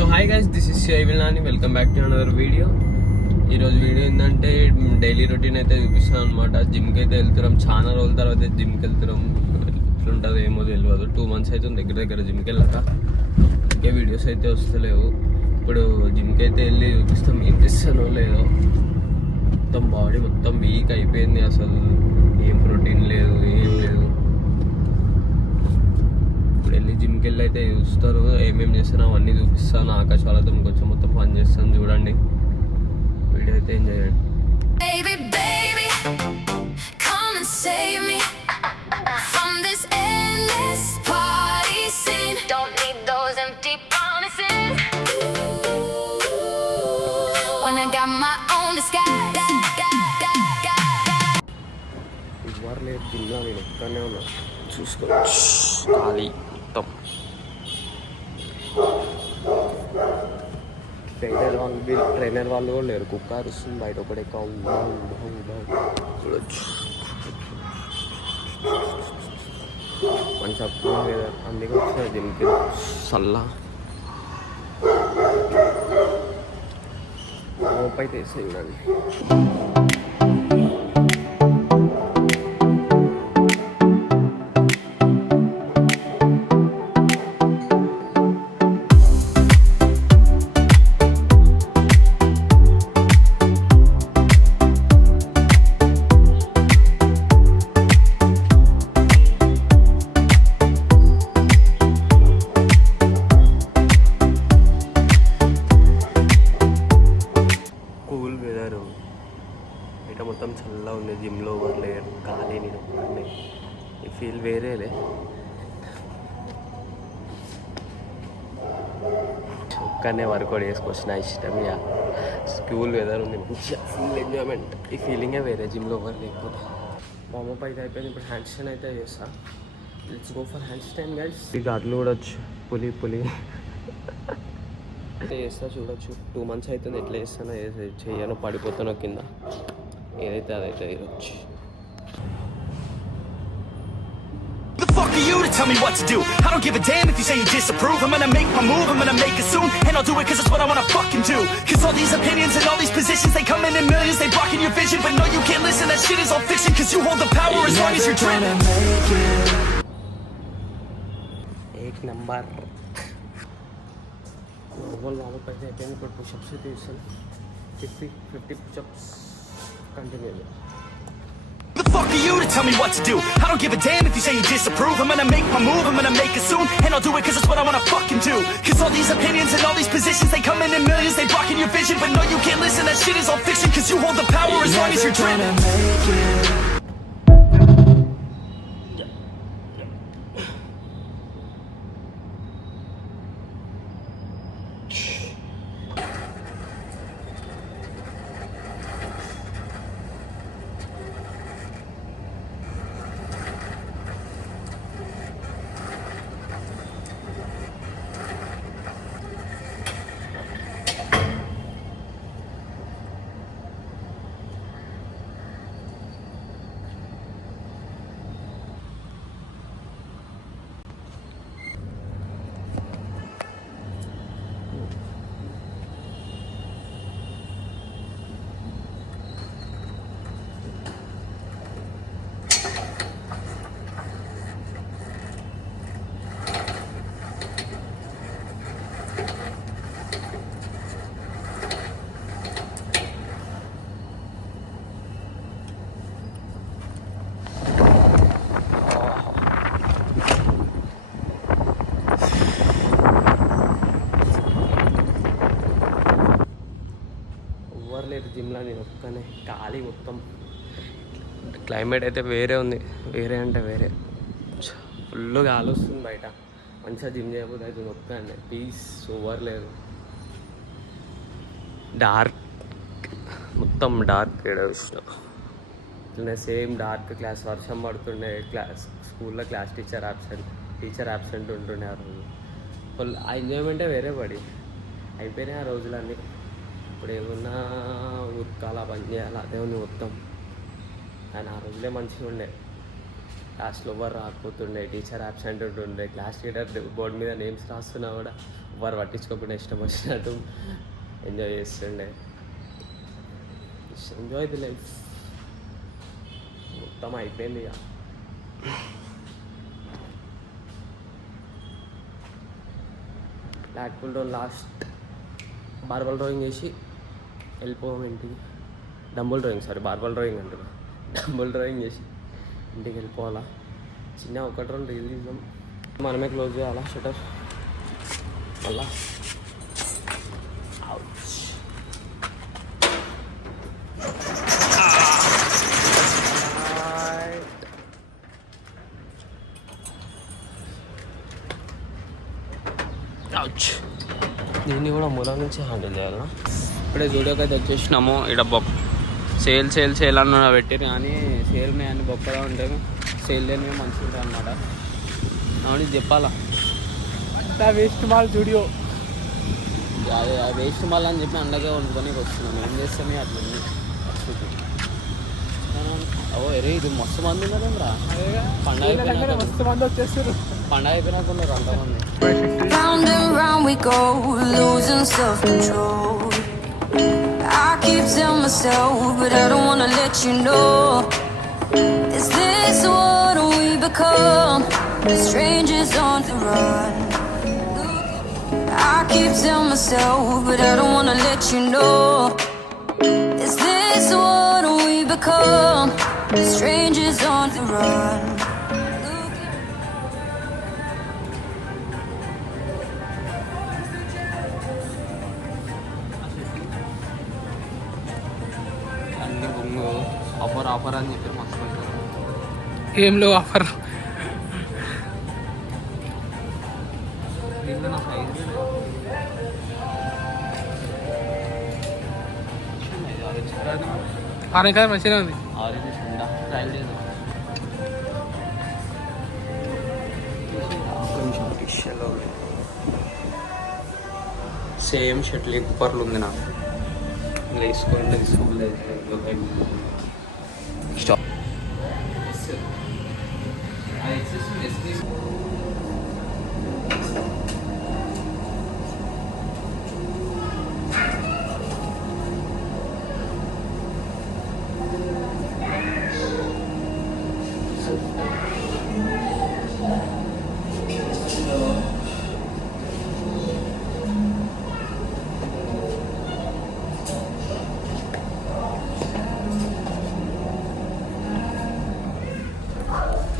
So hi guys, this is శైవిల్నాని. Welcome back to another video. ఈరోజు video ఏంటంటే daily routine అయితే చూపిస్తాను అనమాట. జిమ్కి అయితే వెళ్తున్నాం, చాలా రోజుల తర్వాత జిమ్కి వెళ్తున్నాం. ఎట్లుంటుందో ఏమో తెలియదు. 2 months అయితే దగ్గర జిమ్కి వెళ్ళాక ఇంకే వీడియోస్ అయితే వస్తలేవు. ఇప్పుడు జిమ్కి అయితే వెళ్ళి చూపిస్తాం ఏం చేస్తానో లేదో. మొత్తం బాడీ మొత్తం వీక్ అయిపోయింది, అసలు ఏం ప్రోటీన్ లేదు, ఏం లేదు. ఇప్పుడు వెళ్ళి జిమ్కి వెళ్ళి అయితే చూస్తారు ఏమేమి చేస్తానో అవన్నీ చూపిస్తాను. ఆకాశ్ వాళ్ళతో కొంచెం మొత్తం పని చేస్తాను, చూడండి. వీడియో అయితే ఎంజాయ్ చేయండి. Baby, baby, come and save me from this endless party scene. Don't need those empty promises when I got my own disguise. ఇవ్వరు లేదు జిమ్లో, నేను ఎక్కడనే ఉన్నా, చూసుకోవచ్చు. ఖాళీ మొత్తం. ట్రైనర్ వాళ్ళు కూడా లేరు. కుక్క అరుస్తుంది బయట ఒకటే. చూడొచ్చు మంచి అప్పుడు వెదర్, అందుకే వస్తుంది జిమ్కి. చల్ల మోపు అయితే వేసేయండి. బయట మొత్తం చల్లగా ఉంది, జిమ్లో ఎవరు లేరు, ఖాళీ నేను ఒక్కడినే. ఈ ఫీల్ వేరేలే. ఒక్కనే వర్కౌట్ చేసుకొచ్చి నా ఇష్టం. ఇక స్కూల్ వెదర్ ఉంది, మంచిగా ఫుల్ ఎంజాయ్మెంట్. ఈ ఫీలింగే వేరే జిమ్లో ఎవరు లేకపోతే. వార్మప్ అయితే అయిపోయింది, ఇప్పుడు హ్యాండ్ స్టాండ్ అయితే చేస్తా. Let's go for hand stand guys. ఈ ఘాట్లు చూడొచ్చు, పులి చేస్తా చూడొచ్చు. 2 months అవుతుంది, ఎట్లా చేస్తానో చెయ్యను, పడిపోతానో కింద. ఏదైతే అదైతే ఈరోజు. The fuck are you to tell me what to do? I don't give a damn if you say you disapprove. I'm gonna make my move, I'm gonna make it soon. And I'll do it cause it's what I wanna fucking do. Cause all these opinions and all these positions, they come in millions, they blocking your vision. But no, you can't listen, that shit is all fiction. Cause you hold the power as long as you're dreaming. एक number normal warm up అయితే అయిపోయింది. ఇప్పుడు push-ups అయితే చేస్తాను. 50 push-ups continue. The fuck are you to tell me what to do? I don't give a damn if you say you disapprove. I'm gonna make my move, I'm gonna make it soon. And I'll do it cause it's what I wanna fucking do. Cause all these opinions and all these positions, they come in millions, they blocking your vision. But no, you can't listen, that shit is all fiction. Cause you hold the power as long as you're dreaming. లేదు జిమ్లో, నేను ఒక్కనే ఖాళీ. మొత్తం climate అయితే వేరే ఉంది, వేరే అంటే వేరే. ఫుల్ గాలి వస్తుంది బయట, మంచిగా జిమ్ చేయబోదు అయితే ఒక్కనే. పీస్ ఓవర్ లేదు, డార్క్ మొత్తం డార్క్. ఏడ చూసిన ఇట్లనే సేమ్ డార్క్. క్లాస్ వర్షం పడుతుండే, స్కూల్లో క్లాస్ టీచర్ యాబ్సెంట్ ఉంటుండే ఆ రోజు. ఫుల్ ఆ ఎంజాయ్మెంటే వేరే పడి అయిపోయినాయి ఆ రోజులన్నీ. ఇప్పుడు ఏమన్నా ఉతకాలా, పని చేయాలి, అదే ఉంది మొత్తం. కానీ ఆ రోజులే మంచిగా ఉండే. క్లాస్లో ఎవరు రాకపోతుండే, టీచర్ యాబ్సెంట్ ఉంటుండే, క్లాస్ లీడర్ బోర్డు మీద నేమ్స్ రాస్తున్నా కూడా ఎవ్వరు పట్టించుకోకుండా ఇష్టం వచ్చినట్టు ఎంజాయ్ చేస్తుండే. Enjoy the life. మొత్తం అయిపోయింది ఇక. బ్లాక్పూల్ రోడ్ లాస్ట్ బార్బల్ డ్రాయింగ్ చేసి వెళ్ళిపోదాం ఇంటికి. డంబుల్ డ్రాయింగ్ బార్బల్ డ్రాయింగ్ అంటున్నా. డంబుల్ డ్రాయింగ్ చేసి ఇంటికి వెళ్ళిపోవాలా. చిన్న 1-2 రీల్ తీద్దాం. మనమే క్లోజ్ చేయాలా షటర్ మళ్ళా. దీన్ని కూడా మూల నుంచి హ్యాండిల్ చేయాలా. ఇప్పుడే జూడియోకి అయితే వచ్చేసినాము. ఇక్కడ సేల్ అన్న పెట్టారు కానీ సేల్ అన్ని బొక్కలా ఉంటాయి. సేల్ లేనివి మంచిగా ఉంటాయి అన్నమాట. అవును చెప్పాలా అంతా వేస్ట్ మాల్ జూడియో. అదే వేస్ట్ మాల్ అని చెప్పి అందులోకే వండుకొని వస్తున్నాం. ఏం చేస్తామే అట్లా ఎరే ఇది మస్తు మంది ఉన్నారా. పండగ మస్తు మంది వచ్చేస్తారు. పండగ అయిపోయినాక ఉన్నారు అంతమంది. Round and round we go, losing self-control. I keep telling myself, but I don't wanna let you know. Is this what we become? Strangers on the run. I keep telling myself, but I don't wanna let you know. Is this what we become? Strangers on the run. అన్ని బొంగు offer అని చెప్పి మస్తు ఏం లేవు offer. Orange colour మంచిగా ఉంది. Same షర్ట్లు కుప్పర్లు ఉంది నాకు. వేసుకోండి స్టాప్.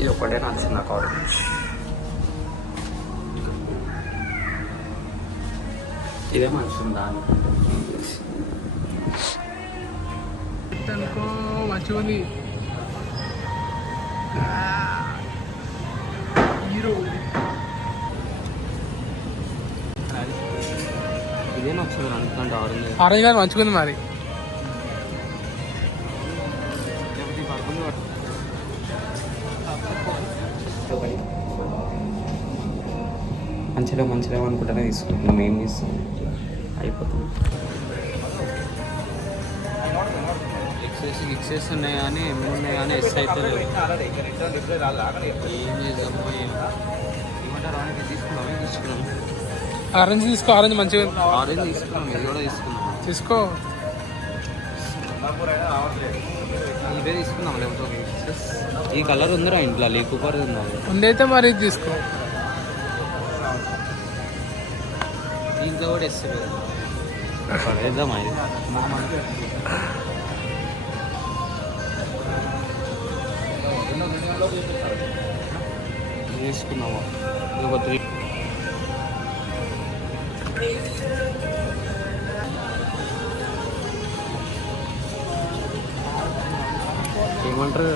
ఇది ఒకటే నచ్చింది నాకు ఆరెంజ్. ఇదే నచ్చింది దానికంటే. అనుకో మంచిగా ఉంది. హీరో ఇదే నచ్చింది అందుకంటే ఆరెంజ్. ఆరెంజ్ కలర్ మంచిగా ఉంది మరి. మంచిగా అనుకుంటేనే తీసుకుంటున్నాం. ఏం చేస్తాం అయిపోతాం. ఎక్సెస్ ఉన్నాయి కానీ ఎన్ని ఉన్నాయి కానీ ఎస్ అయితే లేవు. ఏం చేద్దామో ఏమంటారు. తీసుకున్నాం ఆరెంజ్ తీసుకో. ఆరెంజ్ మంచిగా ఉంది. ఆరెంజ్ తీసుకున్నాం. ఇది కూడా తీసుకున్నాం. తీసుకో. ఇవే తీసుకున్నాం. లేకపోతే ఈ కలర్ ఉందిరా ఇంట్లో లేకపోతే ఉందా ఉండైతే మరి ఇది తీసుకో. దీంట్లో కూడా వేస్తారు వేద్దామా. ఇది తీసుకున్నావా ఒక 3 ఏమంటారు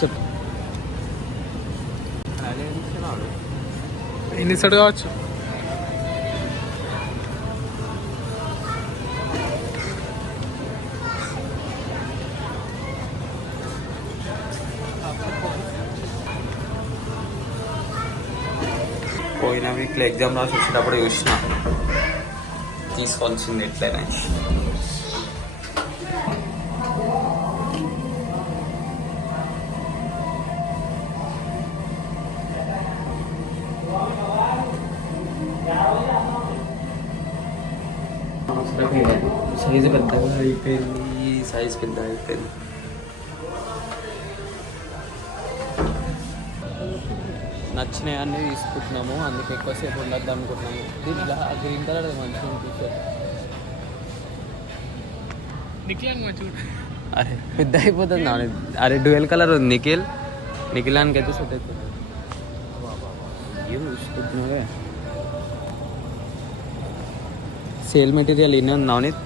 చెప్పు. ఎన్ని సెట్ కావచ్చు. పోయిన వీక్లో ఎగ్జామ్ రాసి వచ్చేటప్పుడు చూసిన తీసుకోవాల్సింది ఎట్లయినా. సైజు పెద్దగా అయిపోయింది, సైజ్ పెద్ద అయిపోయింది. నచ్చినాయి అన్నీ తీసుకుంటున్నాము, అందుకే ఎక్కువసేపు ఉండద్దు అనుకుంటున్నాము. దీంట్లో గ్రీన్ కలర్ మంచిగా టీషర్ట్. అరే పెద్ద అయిపోతుంది నా. అరే డ్యూయల్ కలర్ ఉంది నిఖిల్ అని అయితే సెట్ అవుతుంది. ఏం చూసుకుంటున్నావే సేల్ మెటీరియల్ ఇన్ని ఉంది నవనీత్.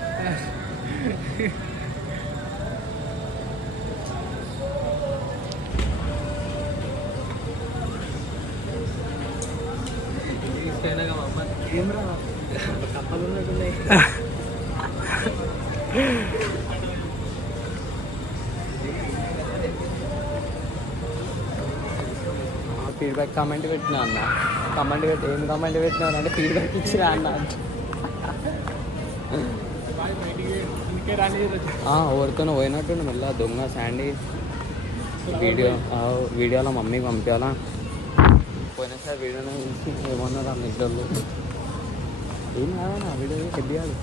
ఫీడ్బ్యాక్ కామెంట్ పెట్టినా అన్న, ఏం కామెంట్ పెట్టినా అంటే ఫీడ్బ్యాక్ ఇచ్చినా అన్న. ఎవరితోనో పోయినట్టుండి మళ్ళీ దొంగ శాండీ వీడియోలో మమ్మీకి పంపించాలా. పోయినసారి వీడియోలో చూసి ఏమన్నారు అన్న ఇద్దరు. ఏం కాదన్నా వీడియో హెబ్బీ కాదు.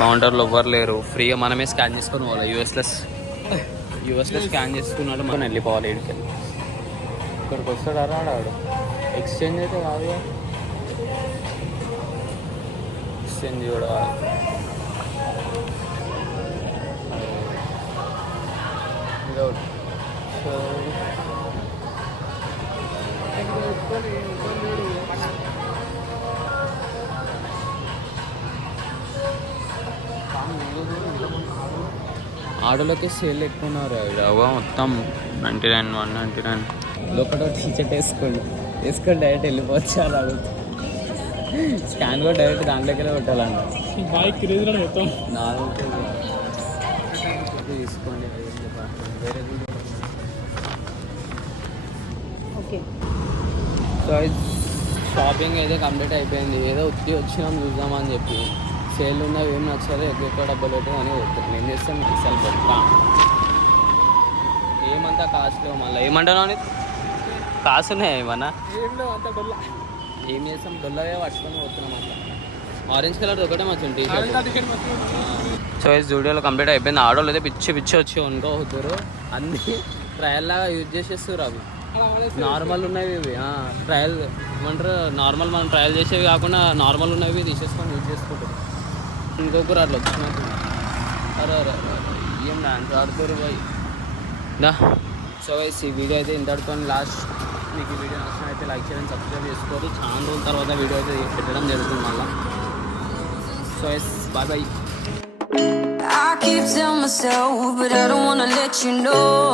కౌంటర్లో ఎవ్వరు లేరు, ఫ్రీగా మనమే స్కాన్ చేసుకొని పోవాలి. యూఎస్లో స్కాన్ చేసుకున్నాడు మనం వెళ్ళిపోవాలి. ఇక్కడికి ఇక్కడికి వస్తాడు ఆడాడు. ఎక్స్చేంజ్ అయితే కాదు, ఎక్స్చేంజ్ కూడా ఆడోళ్ళకి సేల్ ఎక్కువ ఉన్నారు. అవా మొత్తం 99, 199. ఒకటో టీషర్ట్ వేసుకోండి డైరెక్ట్ వెళ్ళిపోవచ్చు అని అడుగుతుంది. స్కాన్ కూడా డైరెక్ట్ దాంట్లోకి కొట్టాలన్న. మొత్తం తీసుకోండి. ఓకే సో షాపింగ్ అయితే కంప్లీట్ అయిపోయింది. ఏదో వచ్చినాం చూద్దామని చెప్పి. సేల్ ఉన్నవి ఏం నచ్చాలో ఎక్కువ డబ్బులు పెట్టి అని వస్తుంది. ఏం చేస్తాం అసలు పెడతా ఏమంతా కాస్ట్ మళ్ళీ ఏమంటాను కాసు ఉన్నాయి ఏమన్నా ఏం చేస్తాం డొల్లవే పట్టుకొని పోతున్నాం. అంతా ఆరెంజ్ కలర్ ఒకటే మంచి ఉంటుంది. సో జూడియోలో కంప్లీట్ అయిపోయింది. ఆడోళ్ళు అయితే పిచ్చి వచ్చి వండుకోవద్దురు. అన్నీ ట్రయల్ లాగా యూజ్ చేసేస్తారు. అవి నార్మల్ ఉన్నవి ఇవి ట్రయల్ ఏమంటారు, నార్మల్ మనం ట్రయల్ చేసేవి కాకుండా నార్మల్ ఉన్నవి తీసేసుకొని యూజ్ చేసుకుంటారు. ఇంకొకరు అట్లా వచ్చినట్టు అరే ఏం డాన్స్ ఆడుతారు పోయి దా. సో ఈ వీడియో అయితే ఇంతటితో లాస్ట్. మీకు ఈ వీడియో నచ్చిన అయితే లైక్ చేయండి, సబ్స్క్రైబ్ చేసుకోవాలి. చాలా రోజుల తర్వాత వీడియో అయితే పెట్టడం జరుగుతుంది మళ్ళీ. So bye. I keep telling myself, but I don't wanna let you know.